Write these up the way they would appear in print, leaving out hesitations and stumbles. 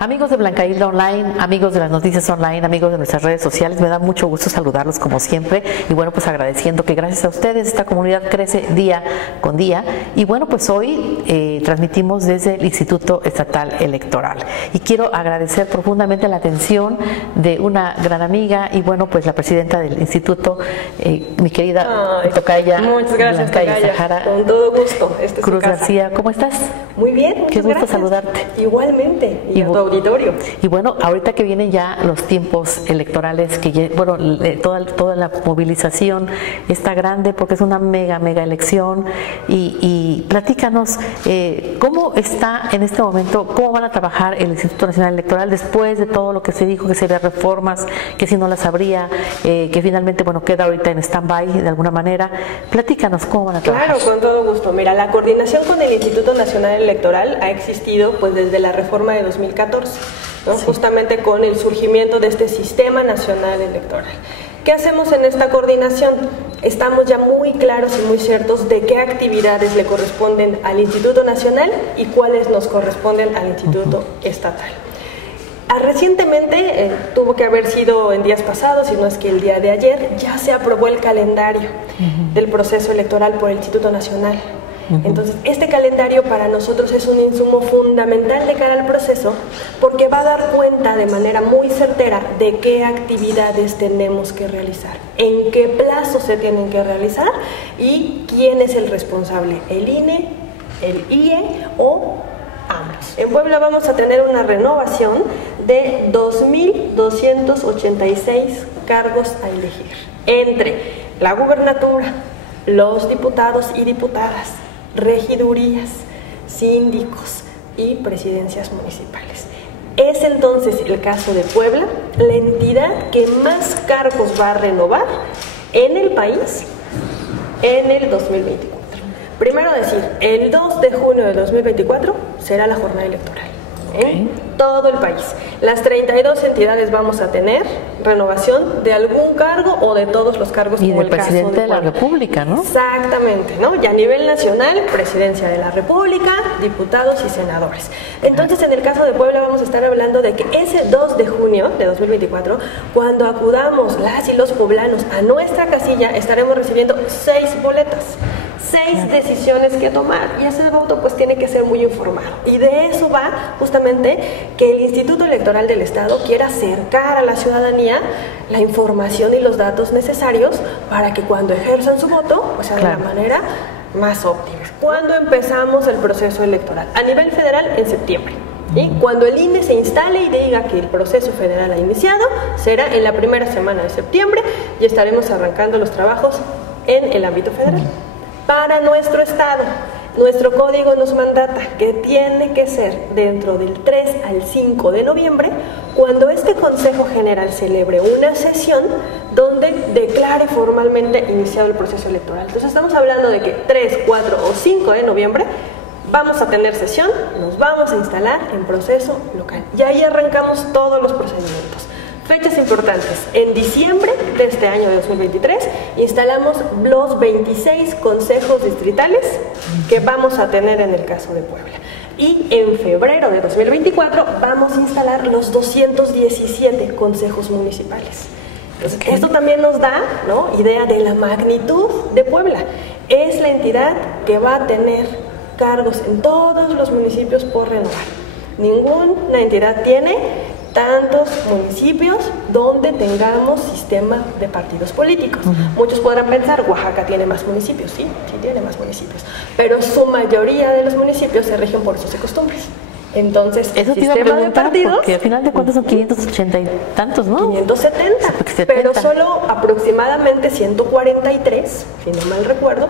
Amigos de Blanca Hilda Online, amigos de las noticias online, amigos de nuestras redes sociales, me da mucho gusto saludarlos como siempre y bueno, pues agradeciendo que gracias a ustedes esta comunidad crece día con día y bueno, pues hoy transmitimos desde el Instituto Estatal Electoral y quiero agradecer profundamente la atención de una gran amiga y bueno, pues la presidenta del instituto, mi querida tocaya. Muchas gracias, tocaya. Con todo gusto. Cruz García, ¿cómo estás? Muy bien, qué gusto saludarte. Igualmente, y a tu auditorio. Y bueno, ahorita que vienen ya los tiempos electorales, que bueno, toda la movilización está grande porque es una mega elección y platícanos cómo está en este momento, cómo van a trabajar el Instituto Nacional Electoral después de todo lo que se dijo, que se había reformas, que si no las habría, que finalmente, bueno, queda ahorita en stand-by de alguna manera. Platícanos cómo van a trabajar. Claro, con todo gusto. Mira, la coordinación con el Instituto Nacional Electoral ha existido pues desde la reforma de 2014, ¿no? Sí. Justamente con el surgimiento de este Sistema Nacional Electoral. ¿Qué hacemos en esta coordinación? Estamos ya muy claros y muy ciertos de qué actividades le corresponden al Instituto Nacional y cuáles nos corresponden al Instituto Estatal. Recientemente, tuvo que haber sido en días pasados, si no es que el día de ayer, ya se aprobó el calendario del proceso electoral por el Instituto Nacional. Entonces, este calendario para nosotros es un insumo fundamental de cara al proceso porque va a dar cuenta de manera muy certera de qué actividades tenemos que realizar, en qué plazo se tienen que realizar y quién es el responsable, el INE, el IE o ambos. En Puebla vamos a tener una renovación de 2.286 cargos a elegir entre la gubernatura, los diputados y diputadas, regidurías, síndicos y presidencias municipales. Es entonces el caso de Puebla, la entidad que más cargos va a renovar en el país en el 2024. Primero decir, el 2 de junio de 2024 será la jornada electoral en todo el país. Las 32 entidades vamos a tener renovación de algún cargo o de todos los cargos. Y del presidente de la República, ¿no? Exactamente, ¿no? Y a nivel nacional, presidencia de la República, diputados y senadores. Entonces, en el caso de Puebla vamos a estar hablando de que ese 2 de junio de 2024, cuando acudamos las y los poblanos a nuestra casilla, estaremos recibiendo 6 boletas. 6 decisiones que tomar y ese voto pues tiene que ser muy informado y de eso va justamente que el Instituto Electoral del Estado quiera acercar a la ciudadanía la información y los datos necesarios para que cuando ejerzan su voto pues sea de la manera más óptima. ¿Cuándo empezamos el proceso electoral? A nivel federal en septiembre. ¿Sí? Cuando el INE se instale y diga que el proceso federal ha iniciado, será en la primera semana de septiembre y estaremos arrancando los trabajos en el ámbito federal. Para nuestro estado, nuestro código nos mandata que tiene que ser dentro del 3 al 5 de noviembre, cuando este Consejo General celebre una sesión donde declare formalmente iniciado el proceso electoral. Entonces estamos hablando de que 3, 4 o 5 de noviembre vamos a tener sesión, nos vamos a instalar en proceso local y ahí arrancamos todos los procedimientos. Fechas importantes. En diciembre de este año de 2023 instalamos los 26 consejos distritales que vamos a tener en el caso de Puebla. Y en febrero de 2024 vamos a instalar los 217 consejos municipales. Entonces, esto también nos da, ¿no?, idea de la magnitud de Puebla. Es la entidad que va a tener cargos en todos los municipios por renovar. Ninguna entidad tiene tantos municipios donde tengamos sistema de partidos políticos. Muchos podrán pensar, Oaxaca tiene más municipios, sí tiene más municipios, pero su mayoría de los municipios se rigen por sus costumbres. Entonces, eso te iba a preguntar, porque al final de cuentas son 580 y tantos, ¿no? 570, pero solo aproximadamente 143, si no mal recuerdo,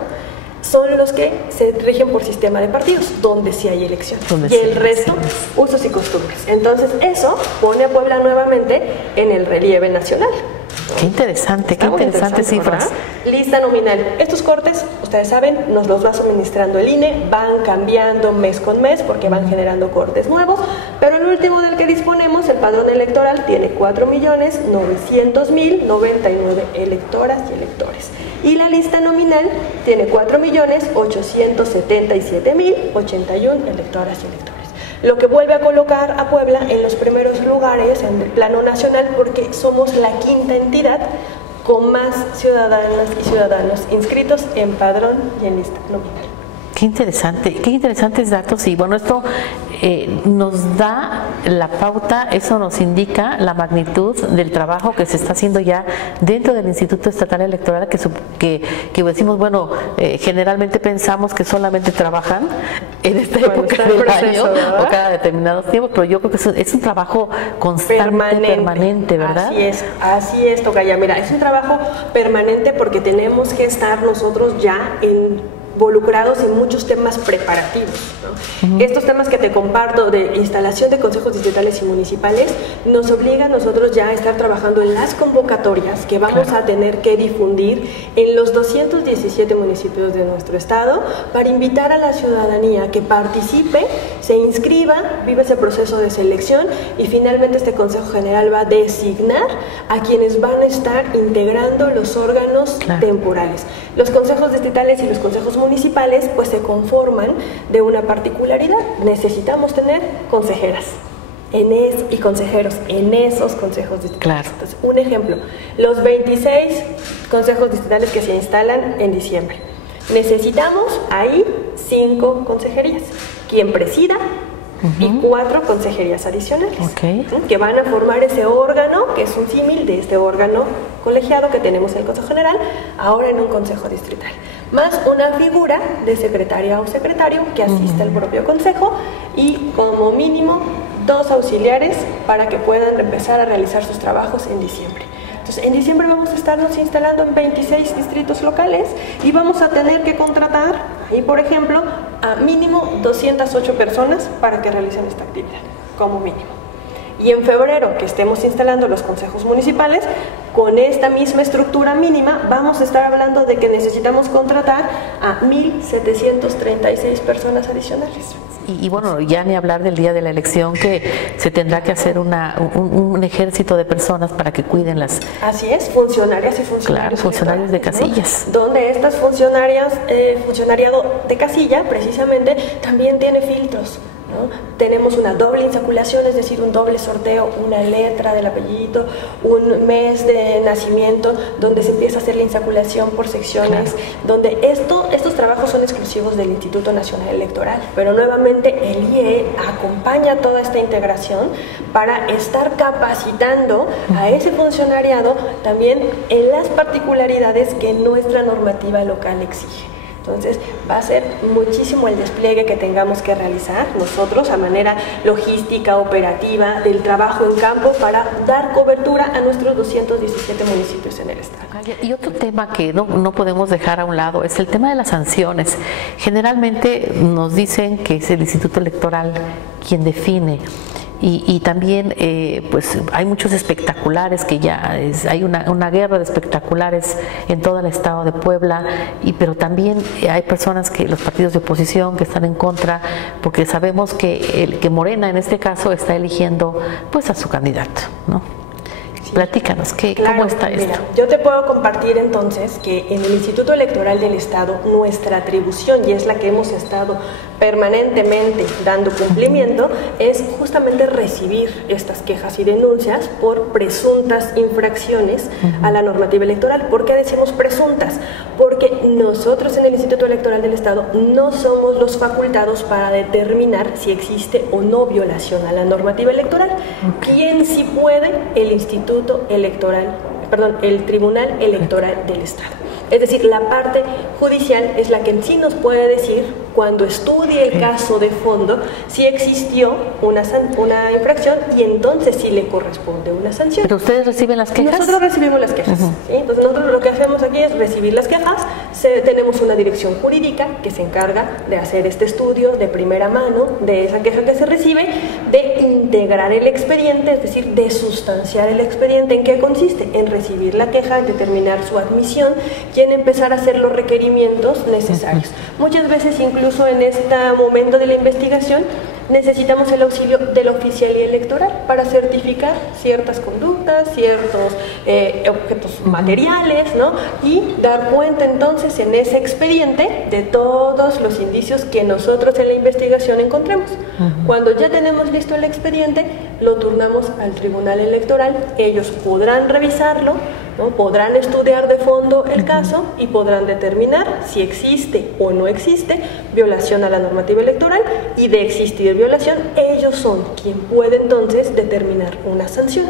son los que se rigen por sistema de partidos, donde sí hay elección. Y el resto, usos y costumbres. Entonces, eso pone a Puebla nuevamente en el relieve nacional. Qué interesantes cifras. ¿Verdad? Lista nominal. Estos cortes, ustedes saben, nos los va suministrando el INE, van cambiando mes con mes porque van generando cortes nuevos, pero el último del que disponemos, el padrón electoral, tiene 4.900.099 electoras y electores. Y la lista nominal tiene 4.877.081 electoras y electores. lo que vuelve a colocar a Puebla en los primeros lugares en el plano nacional, porque somos la quinta entidad con más ciudadanas y ciudadanos inscritos en padrón y en lista nominal. Qué interesantes datos, y bueno, esto nos da la pauta, eso nos indica la magnitud del trabajo que se está haciendo ya dentro del Instituto Estatal Electoral, que decimos, bueno, generalmente pensamos que solamente trabajan en esta época del año o cada determinado tiempo, pero yo creo que es un trabajo constante, permanente, ¿verdad? Así es, Tocaya. Mira, es un trabajo permanente porque tenemos que estar nosotros ya involucrados en muchos temas preparativos, ¿no? Estos temas que te comparto de instalación de consejos distritales y municipales nos obliga a nosotros ya a estar trabajando en las convocatorias que vamos a tener que difundir en los 217 municipios de nuestro estado, para invitar a la ciudadanía que participe, se inscriba, vive ese proceso de selección, y finalmente este Consejo General va a designar a quienes van a estar integrando los órganos temporales. Los consejos distritales y los consejos municipales pues se conforman de una particularidad: necesitamos tener consejeras y consejeros en esos consejos distritales. Entonces, un ejemplo, los 26 consejos distritales que se instalan en diciembre, necesitamos ahí 5 consejerías, quien presida y 4 consejerías adicionales, que van a formar ese órgano, que es un símil de este órgano colegiado que tenemos en el Consejo General, ahora en un consejo distrital, más una figura de secretaria o secretario que asista al propio consejo, y como mínimo 2 auxiliares para que puedan empezar a realizar sus trabajos en diciembre. Entonces, en diciembre vamos a estarnos instalando en 26 distritos locales y vamos a tener que contratar, ahí por ejemplo, a mínimo 208 personas para que realicen esta actividad, como mínimo. Y en febrero, que estemos instalando los consejos municipales, con esta misma estructura mínima, vamos a estar hablando de que necesitamos contratar a 1,736 personas adicionales. Y bueno, ya ni hablar del día de la elección, que se tendrá que hacer un ejército de personas para que cuiden las... Así es, funcionarias y funcionarios. Claro, funcionarios de casillas. ¿No? Donde estas funcionarias, funcionariado de casilla, precisamente, también tiene filtros, ¿no? Tenemos una doble insaculación, es decir, un doble sorteo, una letra del apellido, un mes de nacimiento, donde se empieza a hacer la insaculación por secciones, donde estos trabajos son exclusivos del Instituto Nacional Electoral, pero nuevamente el IE acompaña toda esta integración para estar capacitando a ese funcionariado también en las particularidades que nuestra normativa local exige. Entonces, va a ser muchísimo el despliegue que tengamos que realizar nosotros a manera logística, operativa, del trabajo en campo, para dar cobertura a nuestros 217 municipios en el estado. Y otro tema que no podemos dejar a un lado es el tema de las sanciones. Generalmente nos dicen que es el Instituto Electoral quien define. Y también pues hay muchos espectaculares, que ya hay una guerra de espectaculares en todo el estado de Puebla, pero también hay personas, los partidos de oposición, que están en contra, porque sabemos que Morena en este caso está eligiendo pues a su candidato, ¿no? Platícanos, ¿cómo está esto? Mira, yo te puedo compartir entonces que en el Instituto Electoral del Estado nuestra atribución, y es la que hemos estado permanentemente dando cumplimiento, es justamente recibir estas quejas y denuncias por presuntas infracciones a la normativa electoral. ¿Por qué decimos presuntas? Porque nosotros en el Instituto Electoral del Estado no somos los facultados para determinar si existe o no violación a la normativa electoral. ¿Quién sí puede? El Tribunal Electoral del Estado. Es decir, la parte judicial es la que en sí nos puede decir, cuando estudie el caso de fondo, si existió una infracción, y entonces sí le corresponde una sanción. ¿Pero ustedes reciben las quejas? Nosotros recibimos las quejas. ¿Sí? Entonces nosotros lo que hacemos aquí es recibir las quejas. Tenemos una dirección jurídica que se encarga de hacer este estudio de primera mano de esa queja que se recibe, de integrar el expediente, es decir, de sustanciar el expediente. ¿En qué consiste? En recibir la queja, en determinar su admisión y en empezar a hacer los requerimientos necesarios. Muchas veces, incluso en este momento de la investigación, necesitamos el auxilio de la oficialía electoral para certificar ciertas conductas, ciertos objetos materiales, ¿no? Y dar cuenta entonces en ese expediente de todos los indicios que nosotros en la investigación encontremos. Cuando ya tenemos listo el expediente, lo turnamos al Tribunal Electoral, ellos podrán revisarlo, ¿no? Podrán estudiar de fondo el caso y podrán determinar si existe o no existe violación a la normativa electoral, y de existir violación, ellos son quien puede entonces determinar una sanción.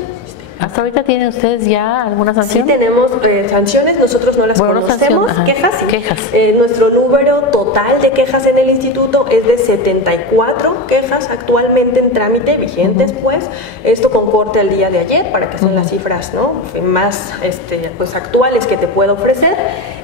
¿Hasta ahorita tienen ustedes ya alguna sanción? Sí, tenemos sanciones, nosotros no las conocemos, quejas. Sí. Quejas. Nuestro número total de quejas en el instituto es de 74 quejas actualmente en trámite, vigentes, pues, esto con corte al día de ayer, para que son las cifras, ¿no?, más pues, actuales que te puedo ofrecer.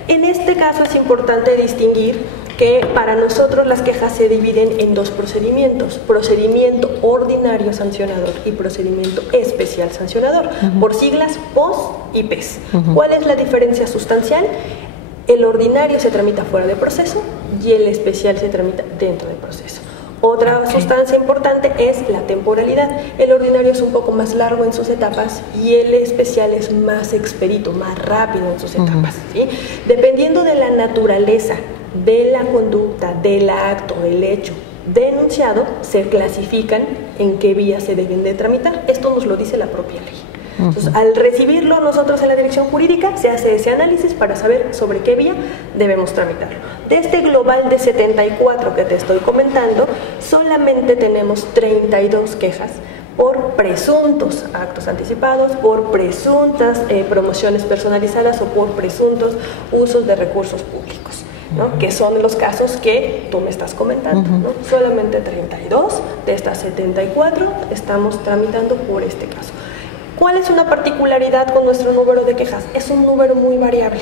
En este caso es importante distinguir que para nosotros las quejas se dividen en dos procedimientos: procedimiento ordinario sancionador y procedimiento especial sancionador, por siglas POS y PES. ¿Cuál es la diferencia sustancial? El ordinario se tramita fuera de proceso y el especial se tramita dentro del proceso. Otra sustancia importante es la temporalidad. El ordinario es un poco más largo en sus etapas y el especial es más expedito, más rápido en sus etapas, ¿sí? Dependiendo de la naturaleza de la conducta, del acto, del hecho denunciado, se clasifican en qué vía se deben de tramitar. Esto nos lo dice la propia ley. Entonces, al recibirlo nosotros en la dirección jurídica, se hace ese análisis para saber sobre qué vía debemos tramitarlo. De este global de 74 que te estoy comentando, solamente tenemos 32 quejas por presuntos actos anticipados, por presuntas promociones personalizadas o por presuntos usos de recursos públicos, ¿no?, que son los casos que tú me estás comentando, ¿no? Solamente 32 de estas 74 estamos tramitando por este caso. ¿Cuál es una particularidad con nuestro número de quejas? Es un número muy variable.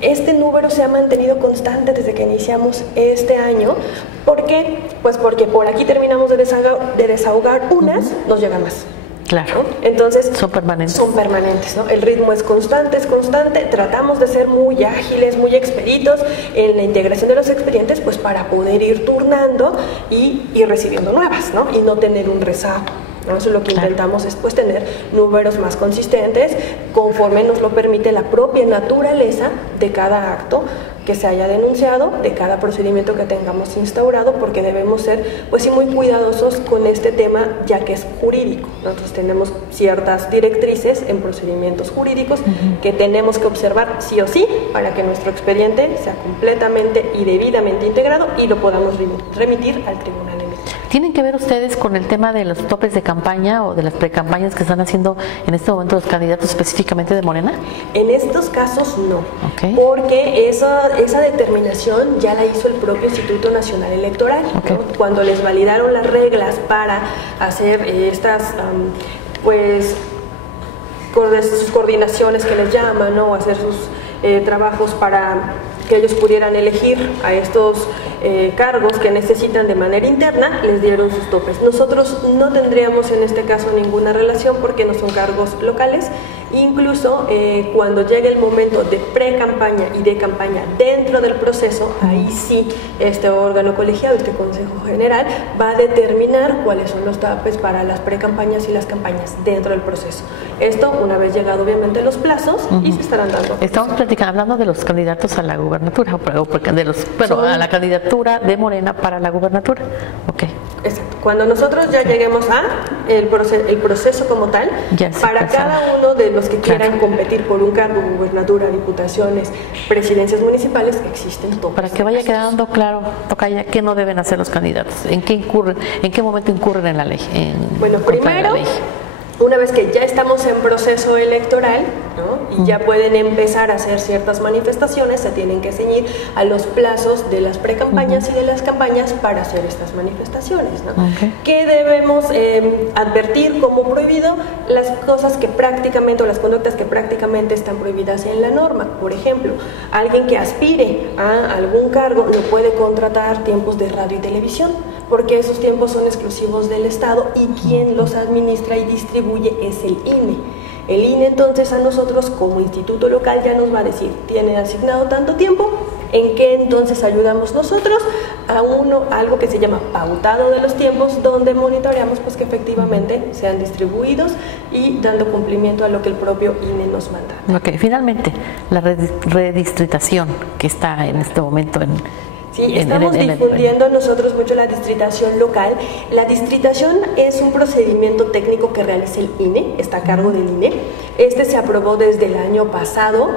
Este número se ha mantenido constante desde que iniciamos este año. ¿Por qué? Pues porque por aquí terminamos de desahogar unas, nos llegan más. Claro. ¿No? Entonces, son permanentes. Son permanentes, ¿no? El ritmo es constante, Tratamos de ser muy ágiles, muy expeditos en la integración de los expedientes, pues para poder ir turnando y ir recibiendo nuevas, ¿no? Y no tener un rezago, ¿no? Eso es lo que intentamos, es pues tener números más consistentes conforme nos lo permite la propia naturaleza de cada acto que se haya denunciado, de cada procedimiento que tengamos instaurado, porque debemos ser pues sí muy cuidadosos con este tema, ya que es jurídico. Nosotros tenemos ciertas directrices en procedimientos jurídicos que tenemos que observar sí o sí para que nuestro expediente sea completamente y debidamente integrado y lo podamos remitir al tribunal electoral. ¿Tienen que ver ustedes con el tema de los topes de campaña o de las precampañas que están haciendo en este momento los candidatos específicamente de Morena? En estos casos no, porque esa determinación ya la hizo el propio Instituto Nacional Electoral, ¿no? Cuando les validaron las reglas para hacer estas pues sus coordinaciones que les llaman, ¿no? O hacer sus trabajos para que ellos pudieran elegir a estos cargos que necesitan de manera interna, les dieron sus topes. Nosotros no tendríamos en este caso ninguna relación porque no son cargos locales. Incluso cuando llegue el momento de pre-campaña y de campaña dentro del proceso, ahí sí este órgano colegiado, este Consejo General, va a determinar cuáles son los topes para las pre-campañas y las campañas dentro del proceso. Esto una vez llegado obviamente los plazos y se estarán dando. Estamos hablando de los candidatos a la gubernatura, a la candidatura de Morena para la gubernatura. Exacto. Cuando nosotros ya lleguemos a el proceso como tal, para cada uno de los que quieran competir por un cargo, gubernatura, diputaciones, presidencias municipales, existen topes. Para que vaya quedando claro, Tocaya, ¿qué no deben hacer los candidatos? ¿En qué momento incurren en la ley? Bueno, primero, una vez que ya estamos en proceso electoral, ¿no?, y ya pueden empezar a hacer ciertas manifestaciones, se tienen que ceñir a los plazos de las precampañas y de las campañas para hacer estas manifestaciones, ¿no? ¿Qué debemos advertir como prohibido? Las cosas que prácticamente, o las conductas que prácticamente están prohibidas en la norma. Por ejemplo, alguien que aspire a algún cargo no puede contratar tiempos de radio y televisión, porque esos tiempos son exclusivos del Estado y quien los administra y distribuye es el INE. El INE entonces a nosotros como instituto local ya nos va a decir, tiene asignado tanto tiempo, ¿En qué entonces ayudamos nosotros? Algo que se llama pautado de los tiempos, donde monitoreamos pues que efectivamente sean distribuidos y dando cumplimiento a lo que el propio INE nos manda. Ok, finalmente, la redistritación que está en este momento en... Sí, estamos difundiendo nosotros mucho la distritación local. La distritación es un procedimiento técnico que realiza el INE, está a cargo del INE. Este se aprobó desde el año pasado,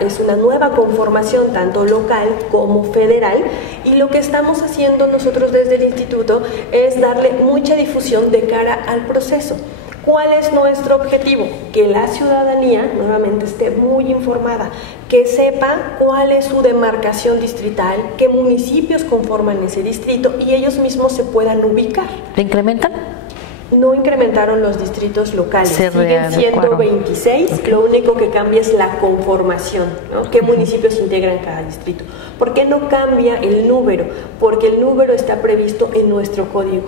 es una nueva conformación tanto local como federal, y lo que estamos haciendo nosotros desde el instituto es darle mucha difusión de cara al proceso. ¿Cuál es nuestro objetivo? Que la ciudadanía nuevamente esté muy informada, que sepa cuál es su demarcación distrital, qué municipios conforman ese distrito y ellos mismos se puedan ubicar. ¿Le incrementan? No incrementaron los distritos locales, siguen siendo 26, okay. Lo único que cambia es la conformación, ¿no? ¿Qué municipios integran cada distrito? ¿Por qué no cambia el número? Porque el número está previsto en nuestro código.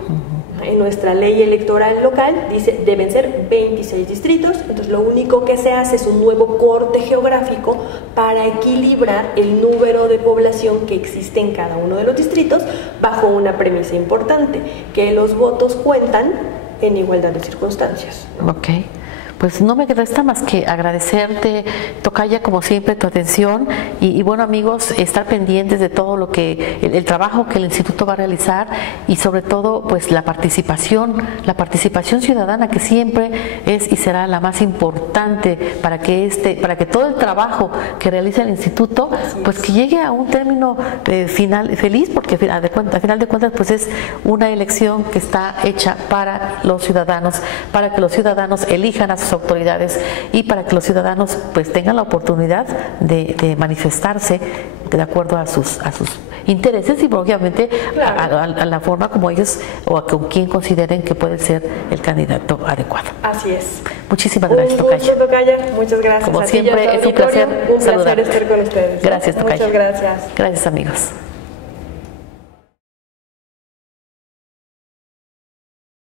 En nuestra ley electoral local dice deben ser 26 distritos, entonces lo único que se hace es un nuevo corte geográfico para equilibrar el número de población que existe en cada uno de los distritos bajo una premisa importante, que los votos cuentan en igualdad de circunstancias. Ok. Pues no me resta más que agradecerte, Tocaya, como siempre, tu atención y bueno, amigos, estar pendientes de todo lo que el trabajo que el instituto va a realizar y sobre todo pues la participación ciudadana, que siempre es y será la más importante para que todo el trabajo que realiza el instituto pues que llegue a un término final feliz, porque a final de cuentas pues es una elección que está hecha para los ciudadanos, para que los ciudadanos elijan a sus autoridades y para que los ciudadanos pues tengan la oportunidad de manifestarse de acuerdo a sus intereses y obviamente claro, a la forma como ellos o con quien consideren que puede ser el candidato adecuado. Así es. Muchísimas gracias, Tocaya. Muchas gracias. Como siempre, es un placer estar con ustedes. Gracias, Tocaya. Muchas gracias. Gracias, amigos.